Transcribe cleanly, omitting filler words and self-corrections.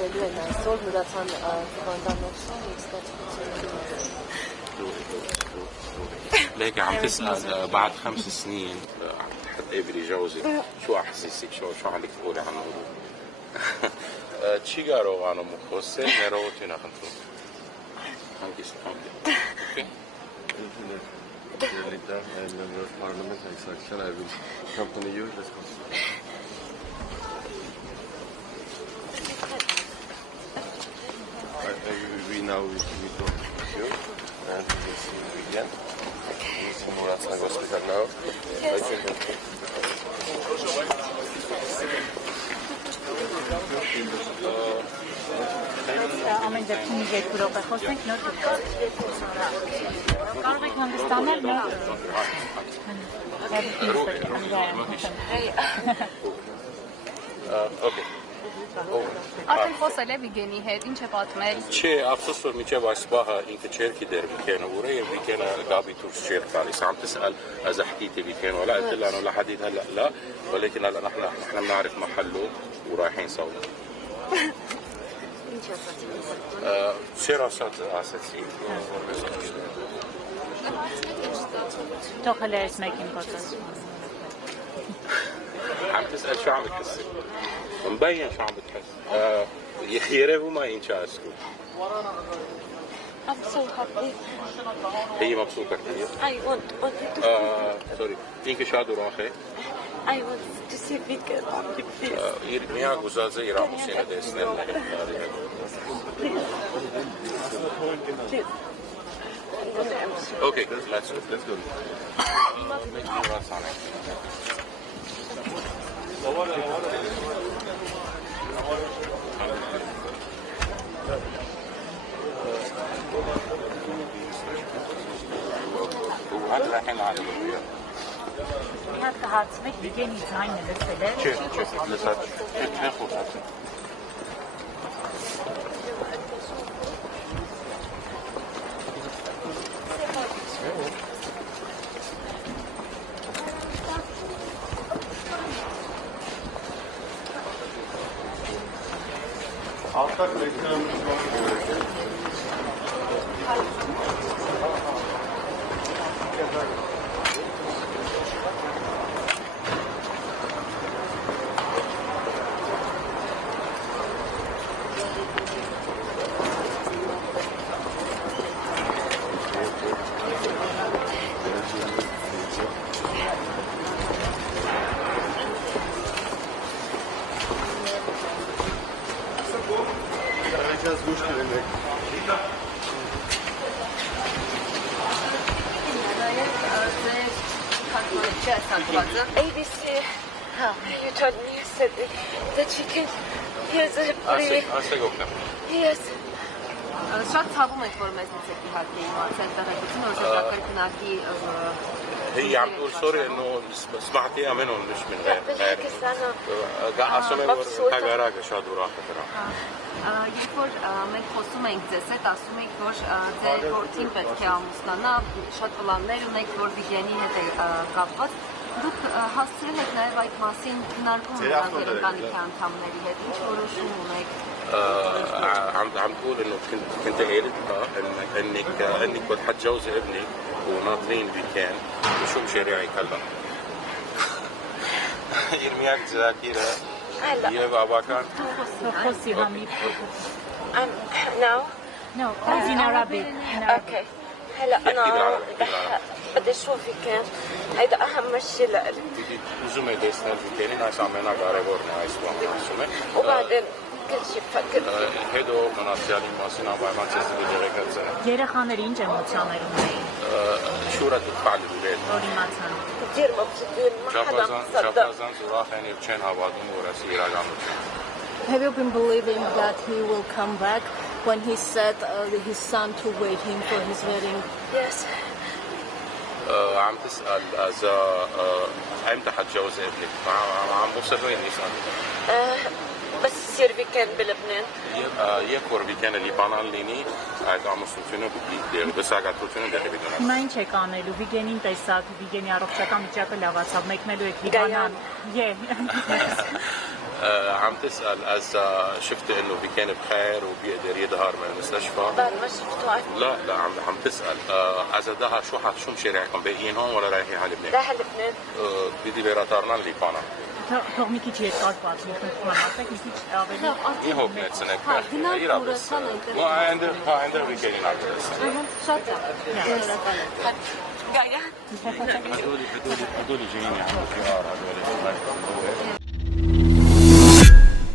հանդիպելու են այսօր Նուրացան հիվանդանոցում և ստացվեցին لكن عم تسأل بعد 5 سنين ابني جوزي شو احاسيسك شو عندك تقولي عن الموضوع چی قراره مخصوصه نروتی نخنتو hangisi okay leader and member of parliament and section I will accompany you let's go we now we talk to you and we see you again in Muratsan hospital now Ամեն դեպքում 2 րոպե խոսենք նոր կարող եք հանգստանալ նոր okay Արդեն խոսել է Վիգենի հետ, ինչ է պատմել։ Չէ, افسوس որ միջև այս բահը ինքը չէր գիտեր Վիգենը ուր է եւ Վիգենը գաբի դուրս չէր գալիս عم تسأل اذا حكيتي فيكين ولا قلت لها انه لحديد هلا لا ولكن هلا نحن بنعرف محله ورايحين سوا شير اساسي Թողել ես մեկին կոծած عم تسأل شو عم بتحسي مبين شو عم بتحس يريبوا ما ينشاسكو I'm so happy. هي مبسوطة كثير I wanted to سوري إنك شادو راخي I wanted to see Vika. مياه غزازة يرامو سينا ديسنين Okay, let's go. وهذا الحين على الويا. Իհարկե հարցնեք Վիգենի ձայնը լսել է لسه تاخذ Altta reklamımız var. ABC, you told me yesterday that she can use it really. Yes. Շատ ցավում եք, որ մեզնից եք իհարկե իմացել տեղեկություն, որ սեփական քննարկի هي عم تقول سوري انه سمعتيها منهم مش من غير قاعد اسمع كاغاراك شادو راحت Երբ որ մենք խոսում ենք ձեզ հետ, ասում ենք, որ ձեր որդին պետք է ամուսնանա, շատ պլաններ ունեք, որ Վիգենի հետ է կապված, դուք հասցրել եք նաև այդ մասին քննարկում ընտանիքի անդամների հետ, ինչ որոշում ունեք։ عم تقول انه كنت قايلت لها انك بدك تتجوزي ابنك وناطرين بكان وشو مشاريعك هلا؟ يرميك ذاكرة يا بابا كان խոսի համի Now? No, in Arabic. Okay. هلا أنا بدي أشوفك كان هيدا أهم شيء لإلي. زومي ديسنا الفيتيني ناس عمينا قاربورنا عايزوا عمينا وبعدين كل شيء فكر هيدو مناسيالي ماسينا بايمان تزيد جريكات سنة Երեխաները ինչ էմոցիաներ ունեին شو رد تفعل الولاد؟ որ իմացան كثير مبسوطين ما حدا مصدق. شابازان زراخين يبچين هوادون ورسي راقامتين Have you been believing that he will come back when he said his son to wait him for his wedding? Yes. عم تسأل إذا إمتى حتجوز ابنك؟ عم مصرين يسأل. بس يصير ويكند بلبنان. يكور ويكند لبنان ليني عم مسوتينه بدي بس عم تروتينه ده بدنا. Հիմա ինչ եք անելու Վիգենին տեսակ Վիգենի առողջական վիճակը լավացավ մեկնելու եք Լիբանան عم تسأل إذا شفت إنه بكان بخير وبيقدر يظهر من المستشفى؟ بعد ما شفته لا عم تسأل إذا ظهر شو مشاريعكم باقيين هون ولا رايحين على لبنان؟ رايح لبنان بدي بيراتارنا اللي كنا. Թող մի քիչ երկար պատմի, խնդրում մի քիչ ավելի يهوب نتسنك գնանք يرابس Հյուրասան այնտեղ։ عنده بيكينين على الرأس. Շատ է։ جاية هدول جايين يعملوا PR هدول